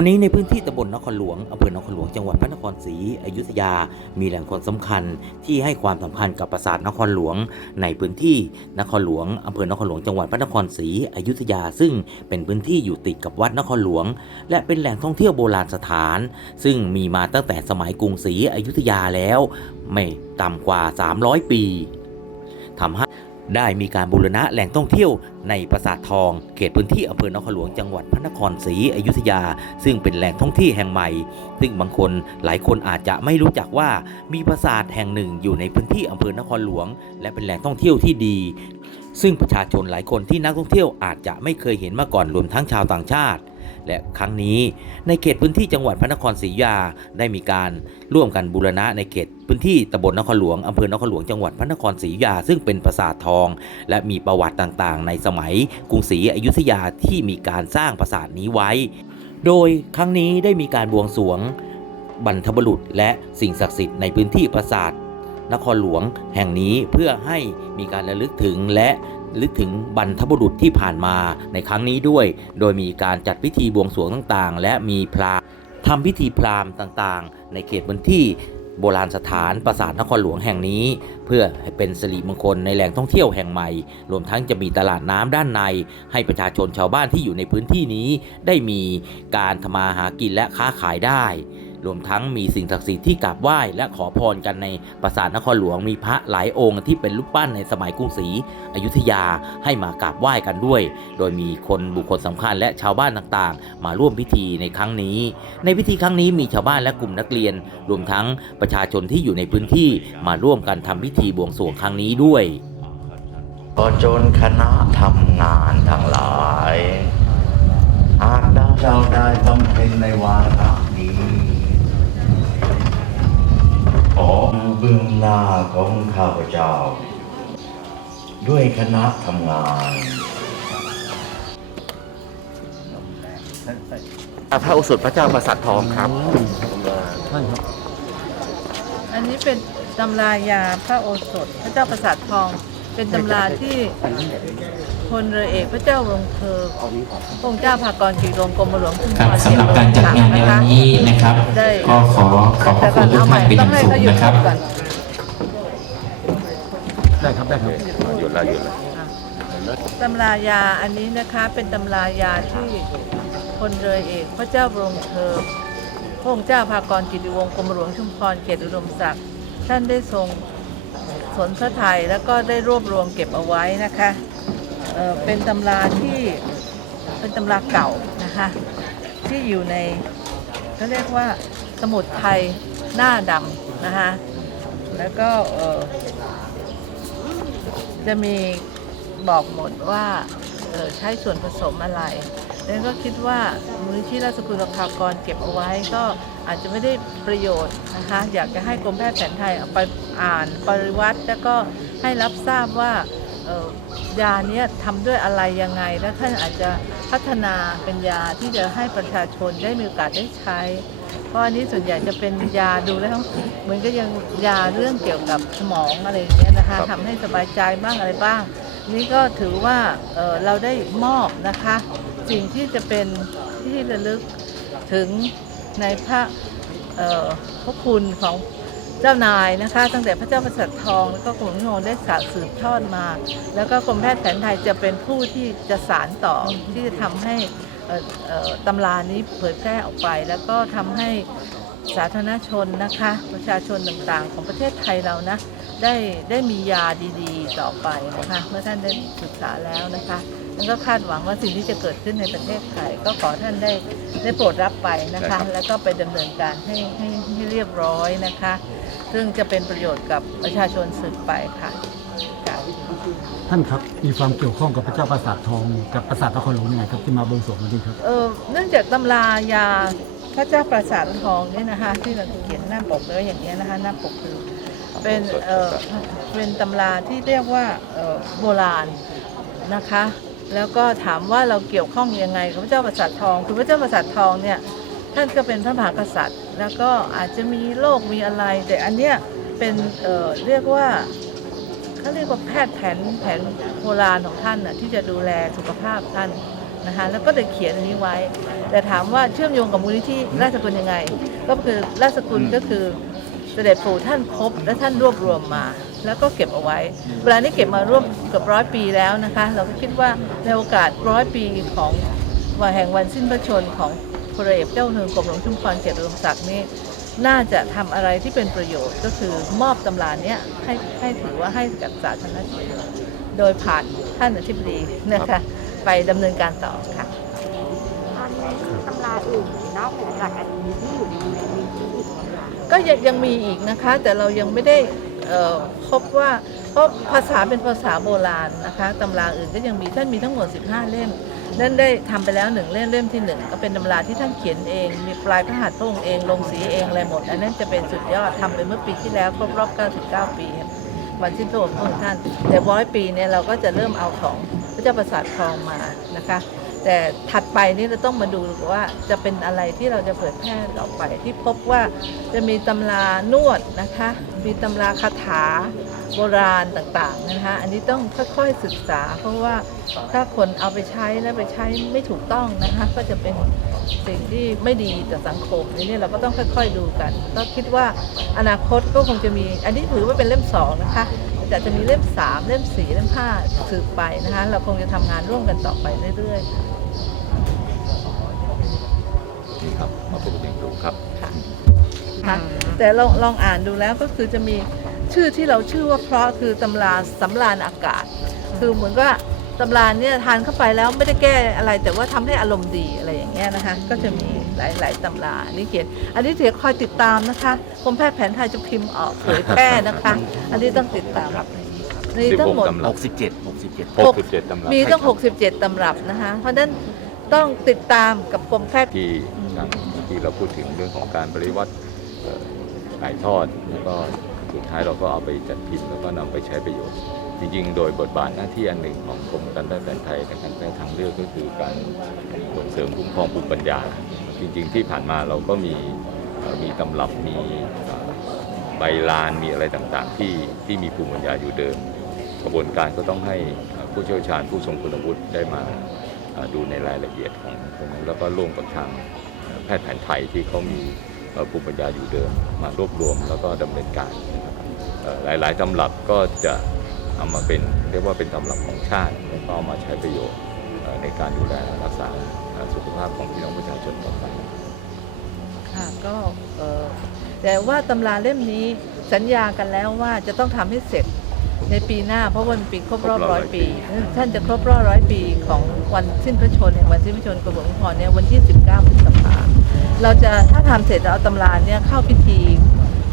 วันนี้ในพื้นที่ตำบลนครหลวงอำเภอนครหลวงจังหวัดพระนครศรีอยุธยา มีแหล่งคนสำคัญที่ให้ความสำคัญกับปราสาทนครหลวง ในพื้นที่นครหลวงอำเภอนครหลวงจังหวัดพระนครศรีอยุธยา ซึ่งเป็นพื้นที่อยู่ติดกับวัดนครหลวง และเป็นแหล่งท่องเที่ยวโบราณสถาน ซึ่งมีมาตั้งแต่สมัยกรุงศรีอยุธยาแล้ว ไม่ต่ำกว่า 300 ปีทำให้ ได้มีการบูรณะแหล่งท่องเที่ยวในปราสาททอง เขตพื้นที่อำเภอนครหลวงจังหวัดพระนครศรีอยุธยา ซึ่งเป็นแหล่งท่องเที่ยวแห่งใหม่ ซึ่งบางคนหลายคนอาจจะไม่รู้จักว่ามีปราสาทแห่งหนึ่งอยู่ในพื้นที่อำเภอนครหลวง และเป็นแหล่งท่องเที่ยวที่ดี ซึ่งประชาชนหลายคนที่นักท่องเที่ยวอาจจะไม่เคยเห็นมาก่อนรวมทั้งชาวต่างชาติ และครั้งนี้ในเขตพื้นที่จังหวัดพระนครศรีอยุธยาได้มีการร่วมกันบูรณะในเขตพื้นที่ตำบลนครหลวงอำเภอนครหลวงจังหวัดพระนครศรีอยุธยาซึ่งเป็นปราสาททอง และมีประวัติต่างๆ ในสมัยกรุงศรีอยุธยาที่มีการสร้างปราสาทนี้ไว้ โดยครั้งนี้ได้มีการบวงสรวงบรรพบุรุษและสิ่งศักดิ์สิทธิ์ในพื้นที่ปราสาทนครหลวงแห่งนี้เพื่อให้มีการระลึกถึงและ ลึกถึงบรรพบุรุษที่ผ่านมาในครั้งนี้ด้วย โดยมีการจัดพิธีบวงสรวงต่างๆ และมีพราทำพิธีพราหมณ์ต่างๆ ในเขตพื้นที่โบราณสถานปราสาทนครหลวงแห่งนี้ เพื่อให้เป็นสิริมงคลในแหล่งท่องเที่ยวแห่งใหม่ รวมทั้งจะมีตลาดน้ำด้านใน ให้ประชาชนชาวบ้านที่อยู่ในพื้นที่นี้ ได้มีการทำมาหากินและค้าขายได้ รวมทั้งมีสิ่งศักดิ์สิทธิ์ที่กราบไหว้และขอพรกันในปราสาทนครหลวงมีพระหลายองค์ที่เป็นรูปปั้นในสมัยกรุงศรีอยุธยาให้มากราบไหว้กันด้วย โดยมีคนบุคคลสำคัญและชาวบ้านต่างๆ มาร่วมพิธีในครั้งนี้ ในพิธีครั้งนี้มีชาวบ้านและกลุ่มนักเรียน รวมทั้งประชาชนที่อยู่ในพื้นที่มาร่วมกันทำพิธีบวงสรวงครั้งนี้ด้วยก็จนคณะทำงานทั้งหลายหากได้เราได้บำเพ็ญในวาระนี้ ขอเบื้องหน้าของข้าพเจ้า ด้วยคณะทำงานพระโอสถพระเจ้าประสาททองครับอันนี้เป็นตำรายาพระโอสถพระเจ้าประสาททอง เป็นตำราที่พลเรือเอกพระเจ้าวงศ์เธอพระองค์เจ้าภากรกิโลมกรมหลวงชุมพครับรสำหรับการจัดงานในวันนี้นะครับ ได้ก็ขอขอบพระคุณทุกท่านเป็นอย่างสูงนะครับ ก่อนได้ครับได้ครับหยุดแล้วหยุดแล้วตำรายาอันนี้นะคะเป็นตำรายาที่พลเรือเอกพระเจ้าวงศ์เธอพระองค์เจ้าภากรกิติวงศ์กรมหลวงชุมพรเขตอุดมศักดิ์ท่านได้ทรง สนพระไทยแล้วก็ได้รวบรวมเก็บเอาไว้นะคะเเป็นตำราที่เป็นตำราเก่านะคะ ที่อยู่ในเขาเรียกว่าสมุดไทยหน้าดำนะคะแล้วก็จะมีบอกหมดว่าใช้ส่วนผสมอะไร แล้วก็คิดว่ามูลนิธิราชสกุลประภากรเก็บเอาไว้ก็อาจจะไม่ได้ประโยชน์นะคะ อยากจะให้กรมแพทย์แผนไทยเอาไปอ่านปริวัติแล้วก็ให้รับทราบว่าเอ่อยาเนี้ยทำด้วยอะไรยังไง แล้วท่านอาจจะพัฒนาเป็นยาที่จะให้ประชาชนได้มีโอกาสได้ใช้ เพราะอันนี้ส่วนใหญ่จะเป็นยาดูแล้วเหมือนก็ยังยาเรื่องเกี่ยวกับสมองอะไรอย่างเงี้ยนะคะทำให้สบายใจบ้างอะไรบ้าง นี่ก็ถือว่าเอ่อเราได้มอบนะคะ สิ่งที่จะเป็นที่ระลึกถึงในพระพระคุณของเจ้านายนะคะ ตั้งแต่พระเจ้าประเสริฐทอง แล้วก็กรมหลวงได้สาสืบทอดมา แล้วก็กรมแพทย์แผนไทยจะเป็นผู้ที่จะสานต่อที่จะทำให้ตำรานี้เผยแพร่ออกไป แล้วก็ทำให้สาธารณชนนะคะ ประชาชนต่างๆ ของประเทศไทยเรานะ ได้ได้มียาดีๆ ต่อไปนะคะ เมื่อท่านได้ศึกษาแล้วนะคะ แล้วก็คาดหวังว่าสิ่งที่จะเกิดขึ้นในประเทศไทย ก็ขอท่านได้ได้โปรดรับไปนะคะ แล้วก็ไปดำเนินการให้ให้ให้เรียบร้อยนะคะ ซึ่งจะเป็นประโยชน์กับประชาชนสืบไปค่ะค่ะ ท่านครับมีความเกี่ยวข้องกับพระเจ้าปราสาททองกับปราสาทนครหลวงยังไงครับที่มาบวงสรวงวันนี้ครับเออเนื่องจากตำรายาพระเจ้าปราสาททองเนี่ยนะคะ ที่เราเขียนหน้าปกไว้อย่างนี้ยนะคะหน้าปกคือเป็นเออเป็นตำราที่เรียกว่าเออโบราณนะคะ แล้วก็ถามว่าเราเกี่ยวข้องยังไงกับพระเจ้าปราสาททองคือพระเจ้าปราสาททองเนี่ยท่านก็เป็นพระมหากษัตริย์ แล้วก็อาจจะมีโรคมีอะไร แต่อันเนี้ยเป็นเออเรียกว่าเขาเรียกว่าแพทย์แผนแผนโบราณของท่านน่ะที่จะดูแลสุขภาพท่านนะคะแล้วก็ได้เขียนอันนี้ไว้ แต่ถามว่าเชื่อมโยงกับมูลนิธิราชกุลยังไง ก็คือราชกุลก็คือ เสด็จปู่ท่านพบและท่านรวบรวมมา แล้วก็เก็บเอาไว้ เวลานี้เก็บมาร่วมเกือบร้อยปีแล้วนะคะ เราก็คิดว่าในโอกาสร้อยปีของวันแห่งวันสิ้นพระชนของพลเอกเจ้าเฮืองกรมหลวงชุมพรเกียรติอุดมศักดิ์นี่น่าจะทำอะไรที่เป็นประโยชน์ก็คือมอบตำราเนี้ยให้ให้ถือว่าให้กับสาธารณชนโดยผ่านท่านอธิบดีนะคะไปดำเนินการต่อค่ะตอนนี้มีตำราอื่นนอกเหนือจากอันนี้ที่อยู่ในมือมีที่อี ก็ยังยังมีอีกนะคะ แต่เรายังไม่ได้พบว่าเพราะภาษาเป็นภาษาโบราณนะคะตำราอื่นก็ยังมีท่านมีทั้งหมด 15 เล่มนั่นได้ทำไปแล้วหนึ่งเล่มเล่มที่หนึ่งก็เป็นตำราที่ท่านเขียนเอง มีปลายพระหัตถ์พระองค์เองลงสีเองอะไรหมด อันนั้นจะเป็นสุดยอดทำไปเมื่อปีที่แล้วครบรอบ 99 ปีวันสิ้นพระองค์พระองค์ท่านแต่ร้อยปีเนี่ยเราก็จะเริ่มเอาของพระเจ้าประสาททองมานะคะ แต่ถัดไปนี่เราต้องมาดูว่าจะเป็นอะไรที่เราจะเผยแพร่ต่อไป ที่พบว่าจะมีตำรานวดนะคะ มีตำราคาถาโบราณต่างๆนะคะอันนี้ต้องค่อยๆศึกษา เพราะว่าถ้าคนเอาไปใช้แล้วไปใช้ไม่ถูกต้องนะคะก็จะเป็นสิ่งที่ไม่ดีต่อสังคมอันนี้เราก็ต้องค่อยๆดูกัน ก็คิดว่าอนาคตก็คงจะมี อันนี้ถือว่าเป็นเล่มสองนะคะ แต่จะมีเล่มสามเล่มสี่เล่มห้าสืบไปนะคะเราคงจะทำงานร่วมกันต่อไปเรื่อยๆนี่ครับมาพูดถึงดูครับ ค่ะแต่ลองลองอ่านดูแล้วก็คือจะมีชื่อที่เราชื่อว่าเพราะคือตำราสำราญอากาศ คือเหมือนว่าตำราเนี่ยทานเข้าไปแล้วไม่ได้แก้อะไร แต่ว่าทำให้อารมณ์ดีอะไรอย่างเงี้ยนะคะ ก็จะมี หลาย ๆตำราอันนี้เขียน อันนี้เดี๋ยวคอยติดตามนะคะกรมแพทย์แผนไทยจะพิมพ์ออกเผยแพร่นะคะ อันนี้ต้องติดตามมีทั้งหมด16ตำรับ 67 67 67ตำรามีตั้ง67 ตำรับนะคะ เพราะฉะนั้นต้องติดตามกับกรมแพทย์ ที่อย่างที่เราพูดถึงเรื่องของการปริวัติเอ่อถ่ายทอดแล้วก็สุดท้ายเราก็เอาไปจัดพิมพ์แล้วก็นำไปใช้ประโยชน์ จริงๆ โดยบทบาทหน้าที่อันหนึ่งของกรมการแพทย์แผนไทยและการแพทย์ทางเลือกก็คือการส่งเสริมคุ้มครองภูมิปัญญา จริงๆที่ผ่านมาเราก็มีมีตำรับมีใบลานมีอะไรต่างๆ ที่ที่มีภูมิปัญญาอยู่เดิม กระบวนการก็ต้องให้ผู้เชี่ยวชาญผู้ทรงคุณวุฒิได้มาดูในรายละเอียดของตรงนั้นแล้วก็ร่วมกับทางแพทย์แผนไทยที่เขามีภูมิปัญญาอยู่เดิม มารวบรวมแล้วก็ดำเนินการหลายๆตำรับก็จะเอามาเป็นเรียกว่าเป็นตำรับของชาติแล้วก็มาใช้ประโยชน์ในการดูแลรักษา สุขภาพของพี่น้องประชาชนต่อไปค่ะก็เอ่อแต่ว่าตำราเล่มนี้สัญญากันแล้วว่าจะต้องทำให้เสร็จในปีหน้าเพราะวันปีครบรอบครบรอบร้อย100ปีปี ท่านจะครบรอบร้อยปีของวันสิ้นพระชนม์แห่งวันสิ้นพระชนม์กรมหลวงพรเนี่ยวันที่ 19พฤษภาเราจะถ้าทำเสร็จเราเอาตำราเนี่ยเข้าพิธี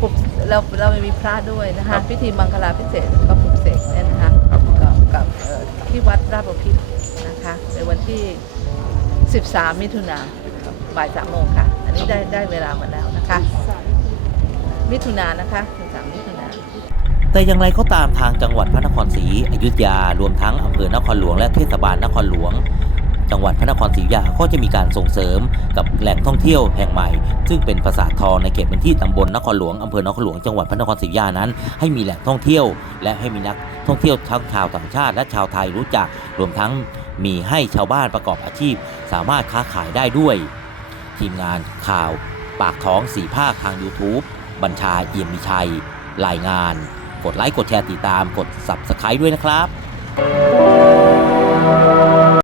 ปลุกเราเรามีพระด้วยนะครัคะบพิธีมังคลาพิเศษก็ปลุกเสกเนี่ยนะคะครับกับกับเอ่อที่วัดราชบพิตรนะคะในวันที่ 13 มิถุนาบ่ายสามโมงค่ะ อันนี้ได้ได้เวลามาแล้วนะคะ มิถุนานะคะถึงสามมิถุนาแต่อย่างไรก็ตามทางจังหวัดพระนครศรีอยุธยารวมทั้งอำเภอนครหลวงและเทศบาลนครหลวง จังหวัดพระนครศรีอยุธยาก็จะมีการส่งเสริมกับแหล่งท่องเที่ยวแห่งใหม่ ซึ่งเป็นปราสาททองในเขตพื้นที่ตำบลนครหลวงอำเภอนครหลวงจังหวัดพระนครศรีอยุธยานั้น ให้มีแหล่งท่องเที่ยว และให้มีนักท่องเที่ยวทั้งชาวต่างชาติและชาวไทยรู้จักรวมทั้ง มีให้ชาวบ้านประกอบอาชีพ สามารถค้าขายได้ด้วย ทีมงานข่าว ปากท้องสีภาคทาง YouTube บัญชาเอี่ยมมีชัย รายงาน กดไลค์กดแชร์ติดตามกด Subscribe ด้วยนะครับ